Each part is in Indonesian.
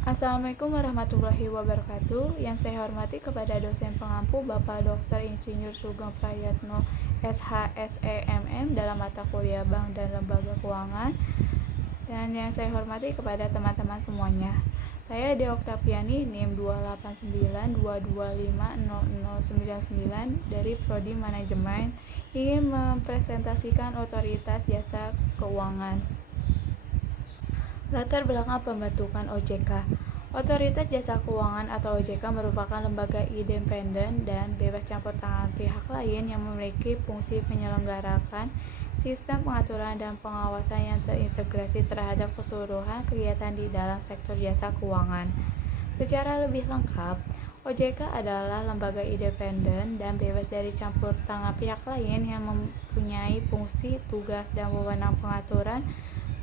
Assalamualaikum warahmatullahi wabarakatuh. Yang saya hormati kepada dosen pengampu Bapak Dr. Insinyur Sugeng Prayatno SHSEMM dalam mata kuliah Bank dan Lembaga Keuangan. Dan yang saya hormati kepada teman-teman semuanya. Saya Dea Oktaviani NIM 28922500099 dari Prodi Manajemen ingin mempresentasikan Otoritas Jasa Keuangan. Latar belakang pembentukan OJK. Otoritas Jasa Keuangan atau OJK merupakan lembaga independen dan bebas campur tangan pihak lain yang memiliki fungsi menyelenggarakan sistem pengaturan dan pengawasan yang terintegrasi terhadap keseluruhan kegiatan di dalam sektor jasa keuangan. Secara lebih lengkap, OJK adalah lembaga independen dan bebas dari campur tangan pihak lain yang mempunyai fungsi, tugas, dan wewenang pengaturan,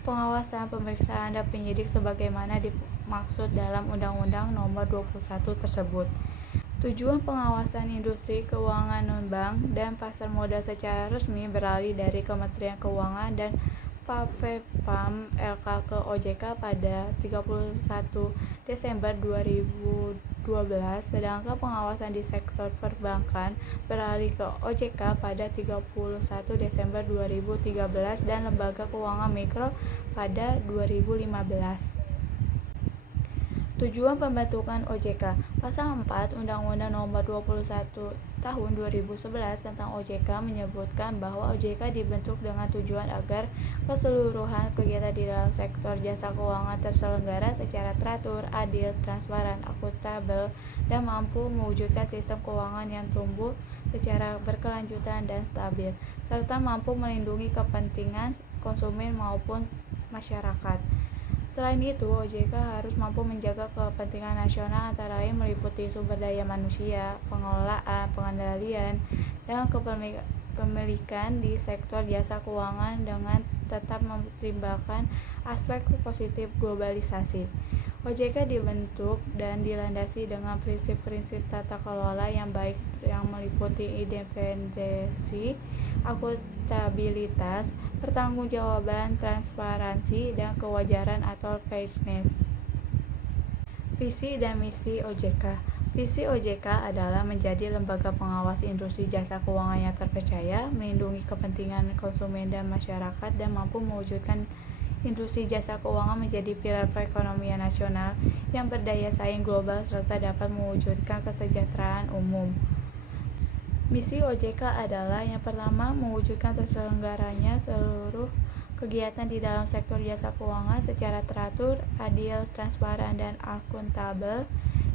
pengawasan, pemeriksaan, dan penyidik sebagaimana dimaksud dalam Undang-Undang Nomor 21 tersebut. Tujuan pengawasan industri keuangan non-bank dan pasar modal secara resmi beralih dari Kementerian Keuangan dan Bapepam LK ke OJK pada 31 Desember 2012, sedangkan pengawasan di sektor perbankan beralih ke OJK pada 31 Desember 2013 dan lembaga keuangan mikro pada 2015. Tujuan pembentukan OJK. Pasal 4 Undang-Undang Nomor 21 Tahun 2011 tentang OJK menyebutkan bahwa OJK dibentuk dengan tujuan agar keseluruhan kegiatan di dalam sektor jasa keuangan terselenggara secara teratur, adil, transparan, akuntabel, dan mampu mewujudkan sistem keuangan yang tumbuh secara berkelanjutan dan stabil, serta mampu melindungi kepentingan konsumen maupun masyarakat. Selain itu, OJK harus mampu menjaga kepentingan nasional antara lain meliputi sumber daya manusia, pengelolaan, pengendalian, dan kepemilikan di sektor jasa keuangan dengan tetap mempertimbangkan aspek positif globalisasi. OJK dibentuk dan dilandasi dengan prinsip-prinsip tata kelola yang baik yang meliputi independensi, akuntabilitas, pertanggungjawaban, transparansi, dan kewajaran atau fairness. Visi dan misi OJK. Visi OJK adalah menjadi lembaga pengawas industri jasa keuangan yang terpercaya, melindungi kepentingan konsumen dan masyarakat, dan mampu mewujudkan industri jasa keuangan menjadi pilar perekonomian nasional yang berdaya saing global serta dapat mewujudkan kesejahteraan umum. Misi OJK adalah yang pertama, mewujudkan terselenggaranya seluruh kegiatan di dalam sektor jasa keuangan secara teratur, adil, transparan, dan akuntabel.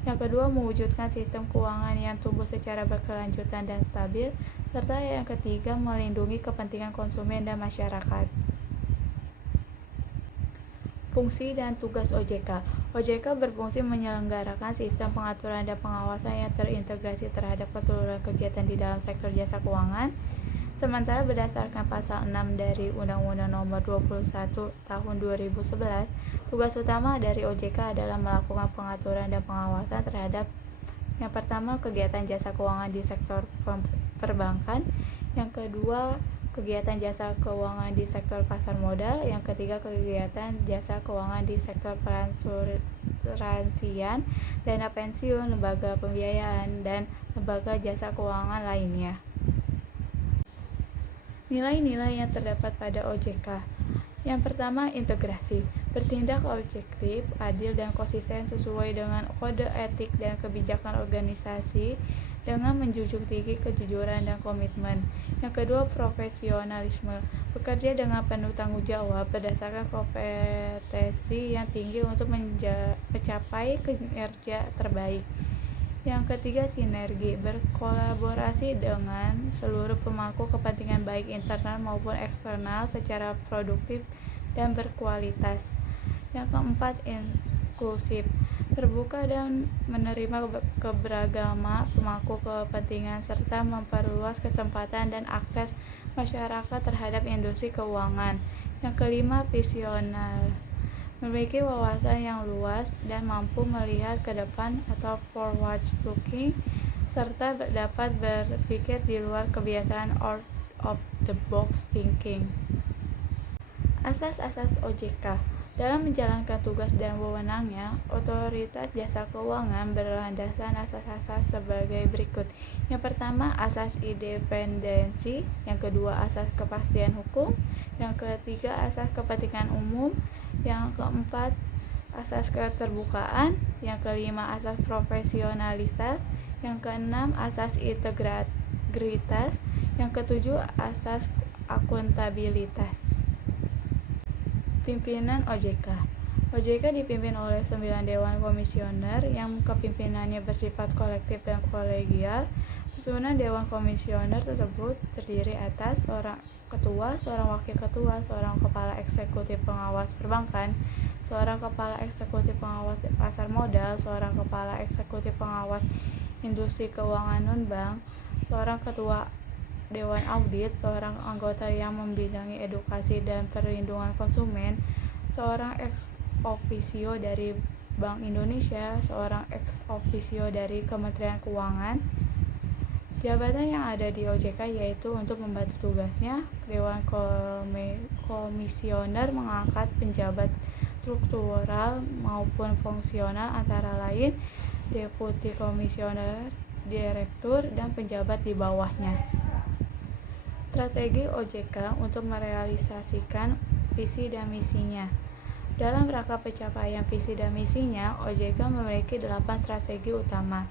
Yang kedua, mewujudkan sistem keuangan yang tumbuh secara berkelanjutan dan stabil. Serta yang ketiga, melindungi kepentingan konsumen dan masyarakat. Fungsi dan tugas OJK. OJK berfungsi menyelenggarakan sistem pengaturan dan pengawasan yang terintegrasi terhadap keseluruhan kegiatan di dalam sektor jasa keuangan. Sementara berdasarkan pasal 6 dari Undang-Undang Nomor 21 Tahun 2011, tugas utama dari OJK adalah melakukan pengaturan dan pengawasan terhadap yang pertama, kegiatan jasa keuangan di sektor perbankan, yang kedua, kegiatan jasa keuangan di sektor pasar modal, yang ketiga kegiatan jasa keuangan di sektor perasuransian, dana pensiun, lembaga pembiayaan, dan lembaga jasa keuangan lainnya. Nilai-nilai yang terdapat pada OJK. Yang pertama, integrasi. Bertindak objektif, adil, dan konsisten sesuai dengan kode etik dan kebijakan organisasi dengan menjunjung tinggi kejujuran dan komitmen. Yang kedua, profesionalisme. Bekerja dengan penuh tanggung jawab berdasarkan kompetensi yang tinggi untuk mencapai kinerja terbaik. Yang ketiga, sinergi. Berkolaborasi dengan seluruh pemangku kepentingan baik internal maupun eksternal secara produktif dan berkualitas. Yang keempat, inklusif. Terbuka dan menerima keberagaman pemangku kepentingan serta memperluas kesempatan dan akses masyarakat terhadap industri keuangan. Yang kelima, visioner. Memiliki wawasan yang luas dan mampu melihat ke depan atau forward looking serta dapat berpikir di luar kebiasaan out of the box thinking. Asas-asas OJK. Dalam menjalankan tugas dan wewenangnya, Otoritas Jasa Keuangan berlandaskan asas-asas sebagai berikut. Yang pertama, asas independensi. Yang kedua, asas kepastian hukum. Yang ketiga, asas kepentingan umum. Yang keempat, asas keterbukaan. Yang kelima, asas profesionalitas. Yang keenam, asas integritas. Yang ketujuh, asas akuntabilitas. Pimpinan OJK. OJK dipimpin oleh 9 Dewan Komisioner yang kepimpinannya bersifat kolektif dan kolegial. Susunan Dewan Komisioner tersebut terdiri atas seorang ketua, seorang wakil ketua, seorang kepala eksekutif pengawas perbankan, seorang kepala eksekutif pengawas pasar modal, seorang kepala eksekutif pengawas industri keuangan non-bank, seorang ketua Dewan Audit, seorang anggota yang membidangi edukasi dan perlindungan konsumen, seorang ex officio dari Bank Indonesia, seorang ex officio dari Kementerian Keuangan. Jabatan yang ada di OJK yaitu untuk membantu tugasnya, Dewan Komisioner mengangkat penjabat struktural maupun fungsional antara lain Deputi Komisioner, Direktur, dan penjabat di bawahnya. Strategi OJK untuk merealisasikan visi dan misinya. Dalam rangka pencapaian visi dan misinya, OJK memiliki 8 strategi utama.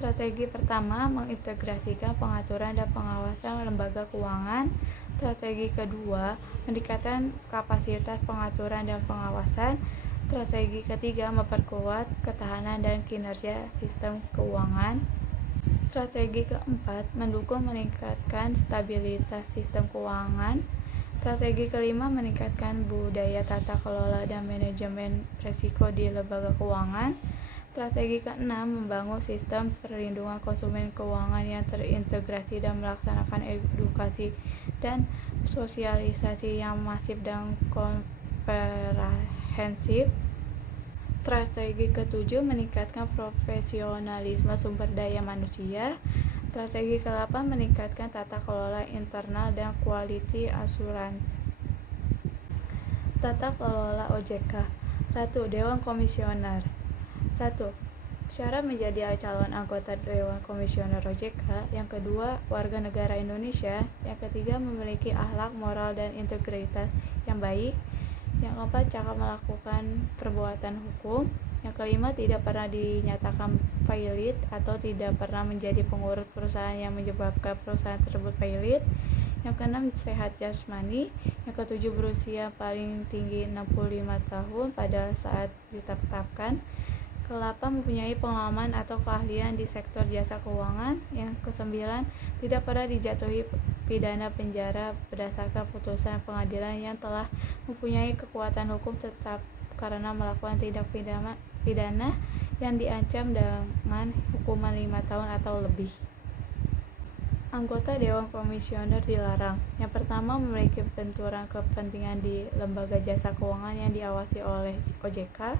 Strategi pertama, mengintegrasikan pengaturan dan pengawasan lembaga keuangan. Strategi kedua, meningkatkan kapasitas pengaturan dan pengawasan. Strategi ketiga, memperkuat ketahanan dan kinerja sistem keuangan. Strategi keempat, mendukung meningkatkan stabilitas sistem keuangan. Strategi kelima, meningkatkan budaya tata kelola dan manajemen risiko di lembaga keuangan. Strategi keenam, membangun sistem perlindungan konsumen keuangan yang terintegrasi dan melaksanakan edukasi dan sosialisasi yang masif dan komprehensif. Strategi ketujuh, meningkatkan profesionalisme sumber daya manusia. Strategi ke-8, meningkatkan tata kelola internal dan quality assurance. Tata kelola OJK. 1. Dewan Komisioner. 1. Syarat menjadi calon anggota Dewan Komisioner OJK. Yang kedua, warga negara Indonesia. Yang ketiga, memiliki akhlak, moral, dan integritas yang baik. Yang keempat, cakap melakukan perbuatan hukum. Yang kelima, tidak pernah dinyatakan pailit atau tidak pernah menjadi pengurus perusahaan yang menyebabkan perusahaan tersebut pailit. Yang keenam, sehat jasmani. Yang ketujuh, berusia paling tinggi 65 tahun pada saat ditetapkan. Ke-8, mempunyai pengalaman atau keahlian di sektor jasa keuangan. Yang ke-9, tidak pernah dijatuhi pidana penjara berdasarkan putusan pengadilan yang telah mempunyai kekuatan hukum tetap karena melakukan tindak pidana yang diancam dengan hukuman 5 tahun atau lebih. Anggota Dewan Komisioner dilarang. Yang pertama, memiliki benturan kepentingan di lembaga jasa keuangan yang diawasi oleh OJK.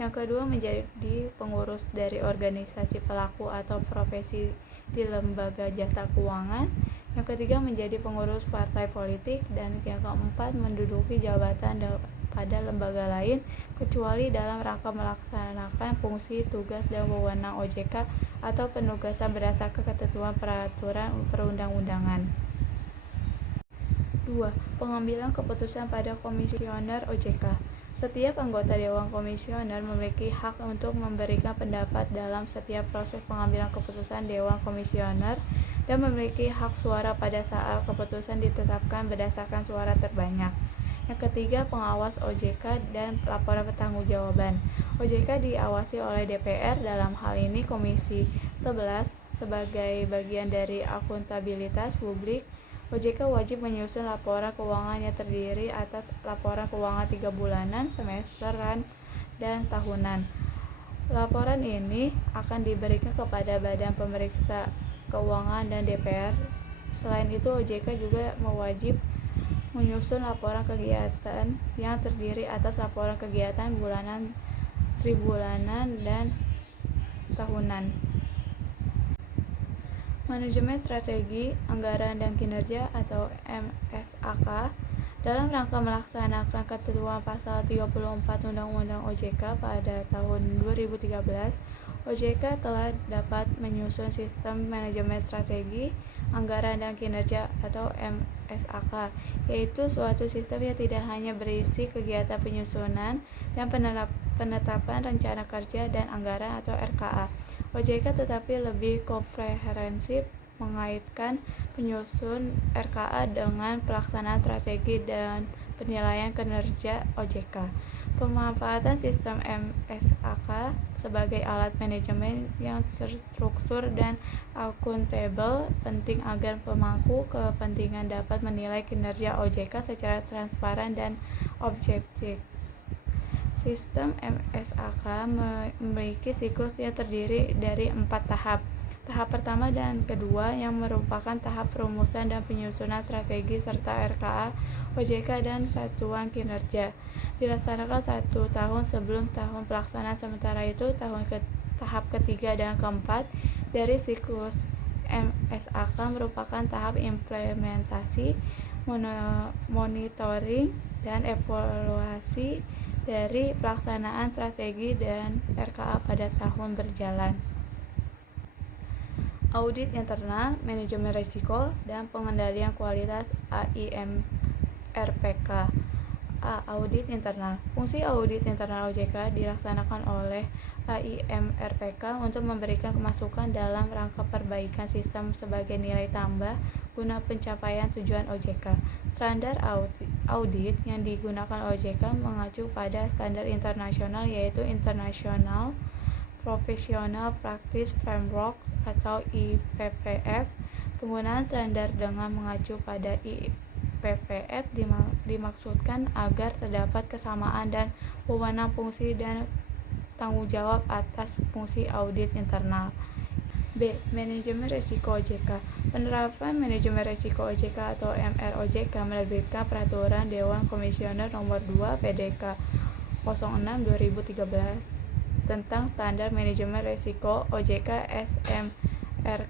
Yang kedua, menjadi pengurus dari organisasi pelaku atau profesi di lembaga jasa keuangan. Yang ketiga, menjadi pengurus partai politik. Dan yang keempat, menduduki jabatan pada lembaga lain kecuali dalam rangka melaksanakan fungsi, tugas, dan wewenang OJK atau penugasan berdasarkan ketentuan peraturan perundang-undangan. 2. Pengambilan keputusan pada komisioner OJK. Setiap anggota Dewan Komisioner memiliki hak untuk memberikan pendapat dalam setiap proses pengambilan keputusan Dewan Komisioner dan memiliki hak suara pada saat keputusan ditetapkan berdasarkan suara terbanyak. Yang ketiga, pengawas OJK dan laporan pertanggungjawaban. OJK diawasi oleh DPR, dalam hal ini Komisi 11, sebagai bagian dari akuntabilitas publik. OJK wajib menyusun laporan keuangan yang terdiri atas laporan keuangan 3 bulanan, semesteran, dan tahunan. Laporan ini akan diberikan kepada Badan Pemeriksa Keuangan dan DPR. Selain itu, OJK juga mewajib menyusun laporan kegiatan yang terdiri atas laporan kegiatan bulanan, tribulanan, dan tahunan. Manajemen Strategi, Anggaran, dan Kinerja atau MSAK. Dalam rangka melaksanakan ketentuan pasal 34 Undang-Undang OJK pada tahun 2013, OJK telah dapat menyusun sistem manajemen strategi, anggaran dan kinerja atau MSAK, yaitu suatu sistem yang tidak hanya berisi kegiatan penyusunan dan penetapan rencana kerja dan anggaran atau RKA OJK, tetapi lebih komprehensif, mengaitkan penyusun RKA dengan pelaksanaan strategi dan penilaian kinerja OJK. Pemanfaatan sistem MSAK sebagai alat manajemen yang terstruktur dan akuntabel penting agar pemangku kepentingan dapat menilai kinerja OJK secara transparan dan objektif. Sistem MSAK memiliki siklus yang terdiri dari 4 tahap. Tahap pertama dan kedua yang merupakan tahap perumusan dan penyusunan strategi serta RKA OJK dan satuan kinerja dilaksanakan 1 tahun sebelum tahun pelaksanaan. Sementara itu, tahap ketiga dan keempat dari siklus MSAK merupakan tahap implementasi, monitoring, dan evaluasi dari pelaksanaan strategi dan RKA pada tahun berjalan. Audit internal, manajemen risiko, dan pengendalian kualitas AIMRPK. Audit internal. Fungsi audit internal OJK dilaksanakan oleh AIMRPK untuk memberikan masukan dalam rangka perbaikan sistem sebagai nilai tambah guna pencapaian tujuan OJK. Standar audit yang digunakan OJK mengacu pada standar internasional, yaitu International Professional Practice Framework atau IPPF. Penggunaan standar dengan mengacu pada IPPF dimaksudkan agar terdapat kesamaan dan wewenang fungsi dan tanggung jawab atas fungsi audit internal. B. Manajemen risiko OJK. Penerapan manajemen risiko OJK atau MROJK menerbitkan Peraturan Dewan Komisioner Nomor 2 PDK 06/2013 tentang Standar Manajemen Risiko OJK SMROJK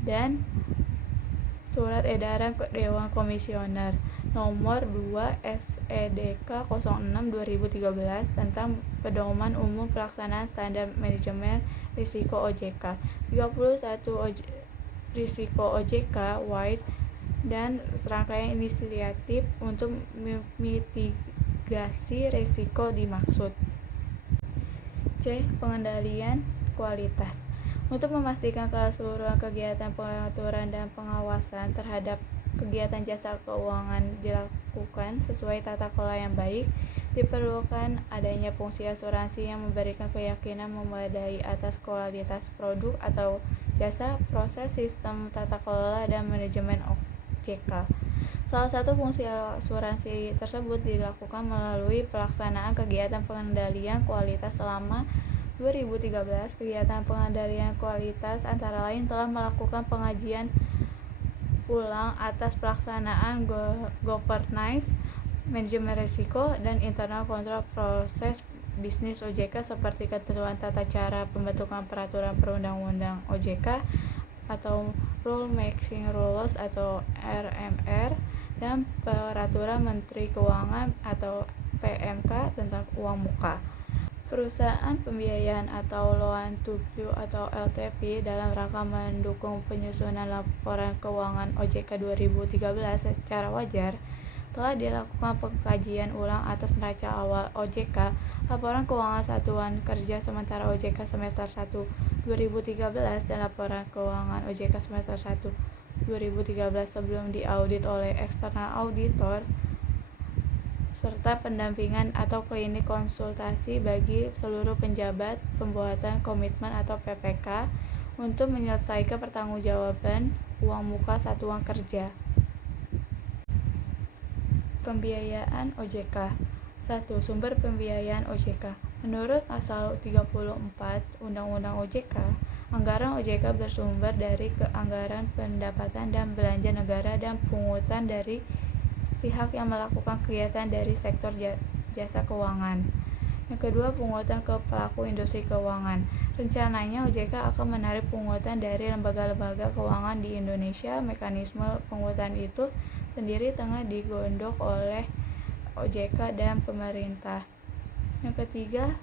dan Surat Edaran Dewan Komisioner Nomor 2 SEDK 06/2013 tentang Pedoman Umum Pelaksanaan Standar Manajemen Risiko OJK 31 Risiko OJK Wide dan serangkaian inisiatif untuk mitigasi risiko dimaksud. C. Pengendalian kualitas. Untuk memastikan keseluruhan kegiatan pengaturan dan pengawasan terhadap kegiatan jasa keuangan dilakukan sesuai tata kelola yang baik, diperlukan adanya fungsi asuransi yang memberikan keyakinan memadai atas kualitas produk atau jasa, proses, sistem tata kelola, dan manajemen OJK. Salah satu fungsi asuransi tersebut dilakukan melalui pelaksanaan kegiatan pengendalian kualitas. Selama 2013, kegiatan pengendalian kualitas antara lain telah melakukan pengajian ulang atas pelaksanaan governance, manajemen risiko, dan internal kontrol proses bisnis OJK seperti ketentuan tata cara pembentukan peraturan perundang-undang OJK atau Rule Making Rules atau RMR dan Peraturan Menteri Keuangan atau PMK tentang uang muka. Perusahaan pembiayaan atau loan to value atau LTV dalam rangka mendukung penyusunan laporan keuangan OJK 2013 secara wajar telah dilakukan pengkajian ulang atas neraca awal OJK, laporan keuangan satuan kerja sementara OJK semester 1 2013 dan laporan keuangan OJK semester 1 2013 sebelum diaudit oleh external auditor, serta pendampingan atau klinik konsultasi bagi seluruh penjabat, pembuatan komitmen atau PPK untuk menyelesaikan pertanggungjawaban uang muka satuan kerja. Pembiayaan OJK. 1. Sumber pembiayaan OJK. Menurut pasal 34 Undang-Undang OJK, anggaran OJK bersumber dari anggaran pendapatan dan belanja negara dan pungutan dari pihak yang melakukan kegiatan dari sektor jasa keuangan. Yang kedua, pungutan ke pelaku industri keuangan. Rencananya OJK akan menarik pungutan dari lembaga-lembaga keuangan di Indonesia. Mekanisme pungutan itu sendiri tengah digondok oleh OJK dan pemerintah. Yang ketiga,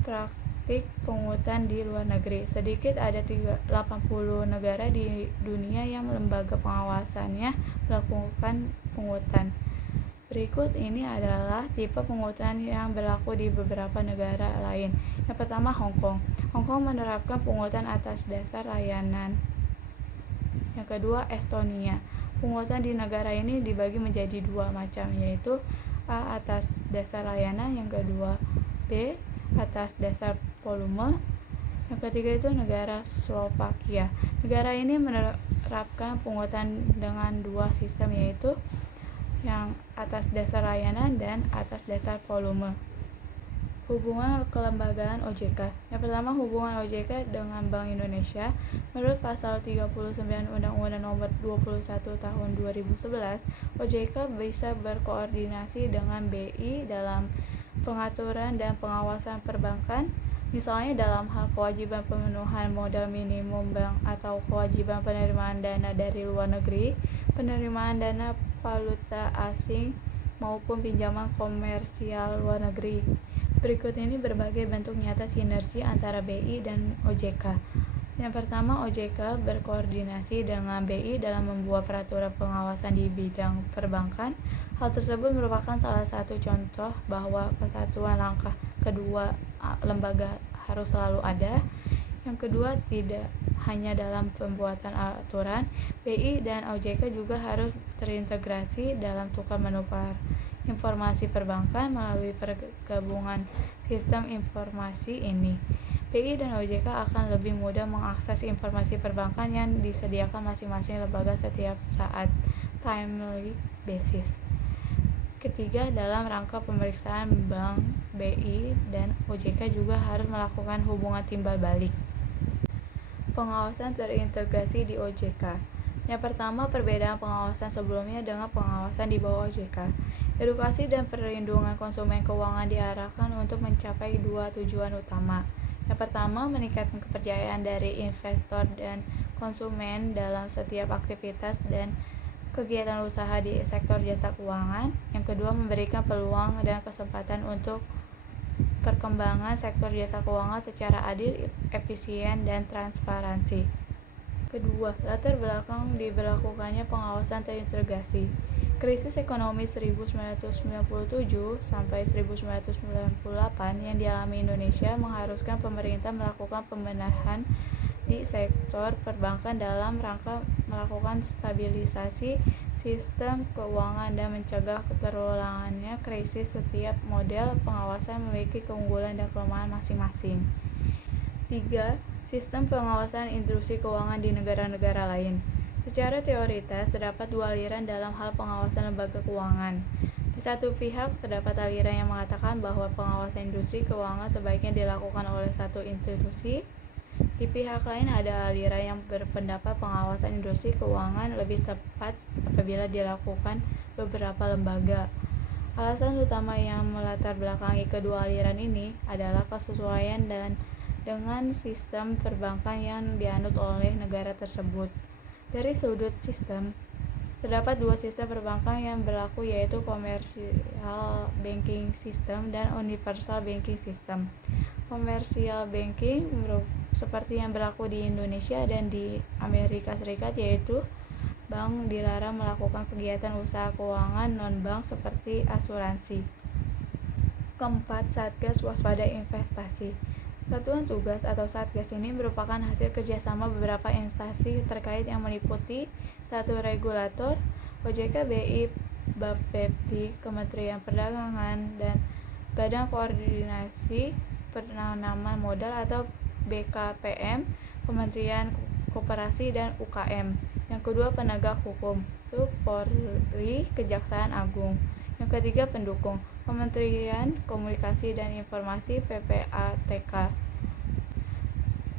praktik pungutan di luar negeri. Sedikit ada 80 negara di dunia yang lembaga pengawasannya melakukan pungutan. Berikut ini adalah tipe pungutan yang berlaku di beberapa negara lain. Yang pertama, Hong Kong. Hong Kong menerapkan pungutan atas dasar layanan. Yang kedua, Estonia. Pungutan di negara ini dibagi menjadi dua macam, yaitu A. atas dasar layanan, yang kedua B. atas dasar volume. Yang ketiga itu negara Slovakia. Negara ini menerapkan pungutan dengan dua sistem, yaitu yang atas dasar layanan dan atas dasar volume. Hubungan kelembagaan OJK. Yang pertama, hubungan OJK dengan Bank Indonesia. Menurut pasal 39 Undang-Undang Nomor 21 Tahun 2011, OJK bisa berkoordinasi dengan BI dalam pengaturan dan pengawasan perbankan, misalnya dalam hal kewajiban pemenuhan modal minimum bank atau kewajiban penerimaan dana dari luar negeri, penerimaan dana valuta asing maupun pinjaman komersial luar negeri. Berikut ini berbagai bentuk nyata sinergi antara BI dan OJK. Yang pertama, OJK berkoordinasi dengan BI dalam membuat peraturan pengawasan di bidang perbankan. Hal tersebut merupakan salah satu contoh bahwa kesatuan langkah kedua lembaga harus selalu ada. Yang kedua, tidak hanya dalam pembuatan aturan, BI dan OJK juga harus terintegrasi dalam tukar menukar informasi perbankan melalui pergabungan sistem informasi ini. BI dan OJK akan lebih mudah mengakses informasi perbankan yang disediakan masing-masing lembaga setiap saat timely basis. Ketiga, dalam rangka pemeriksaan bank, BI dan OJK juga harus melakukan hubungan timbal balik. Pengawasan terintegrasi di OJK. Yang pertama, perbedaan pengawasan sebelumnya dengan pengawasan di bawah OJK. Edukasi dan perlindungan konsumen keuangan diarahkan untuk mencapai dua tujuan utama. Yang pertama, meningkatkan kepercayaan dari investor dan konsumen dalam setiap aktivitas dan kegiatan usaha di sektor jasa keuangan. Yang kedua, memberikan peluang dan kesempatan untuk perkembangan sektor jasa keuangan secara adil, efisien, dan transparansi. Kedua, latar belakang diberlakukannya pengawasan terintegrasi. Krisis ekonomi 1997 sampai 1998 yang dialami Indonesia mengharuskan pemerintah melakukan pembenahan di sektor perbankan dalam rangka melakukan stabilisasi sistem keuangan dan mencegah terulangannya krisis. Setiap model pengawasan memiliki keunggulan dan kelemahan masing-masing. 3. Sistem pengawasan industri keuangan di negara-negara lain. Secara teoritis, terdapat dua aliran dalam hal pengawasan lembaga keuangan. Di satu pihak, terdapat aliran yang mengatakan bahwa pengawasan industri keuangan sebaiknya dilakukan oleh satu institusi. Di pihak lain ada aliran yang berpendapat pengawasan industri keuangan lebih tepat apabila dilakukan beberapa lembaga. Alasan utama yang melatar belakangi kedua aliran ini adalah kesesuaian dan dengan sistem perbankan yang dianut oleh negara tersebut. Dari sudut sistem, terdapat dua sistem perbankan yang berlaku, yaitu Commercial Banking System dan Universal Banking System. Commercial Banking seperti yang berlaku di Indonesia dan di Amerika Serikat, yaitu bank dilarang melakukan kegiatan usaha keuangan non-bank seperti asuransi. Keempat, Satgas Waspada Investasi. Satuan tugas atau Satgas ini merupakan hasil kerjasama beberapa instansi terkait yang meliputi satu regulator, OJK, BI, Bapepti, Kementerian Perdagangan, dan Badan Koordinasi Penanaman Modal atau BKPM, Kementerian Koperasi dan UKM. Yang kedua, penegak hukum, itu Polri, Kejaksaan Agung. Yang ketiga, pendukung, Kementerian Komunikasi dan Informasi, PPATK.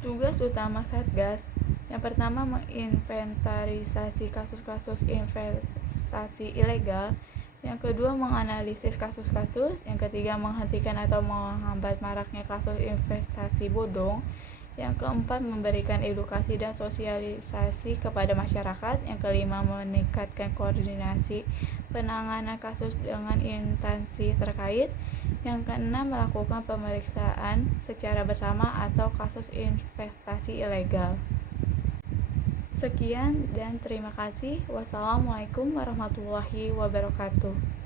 Tugas utama Satgas, yang pertama, menginventarisasi kasus-kasus investasi ilegal. Yang kedua, menganalisis kasus-kasus. Yang ketiga, menghentikan atau menghambat maraknya kasus investasi bodong. Yang keempat, memberikan edukasi dan sosialisasi kepada masyarakat. Yang kelima, meningkatkan koordinasi penanganan kasus dengan instansi terkait. Yang keenam, melakukan pemeriksaan secara bersama atau kasus investasi ilegal. Sekian dan terima kasih. Wassalamualaikum warahmatullahi wabarakatuh.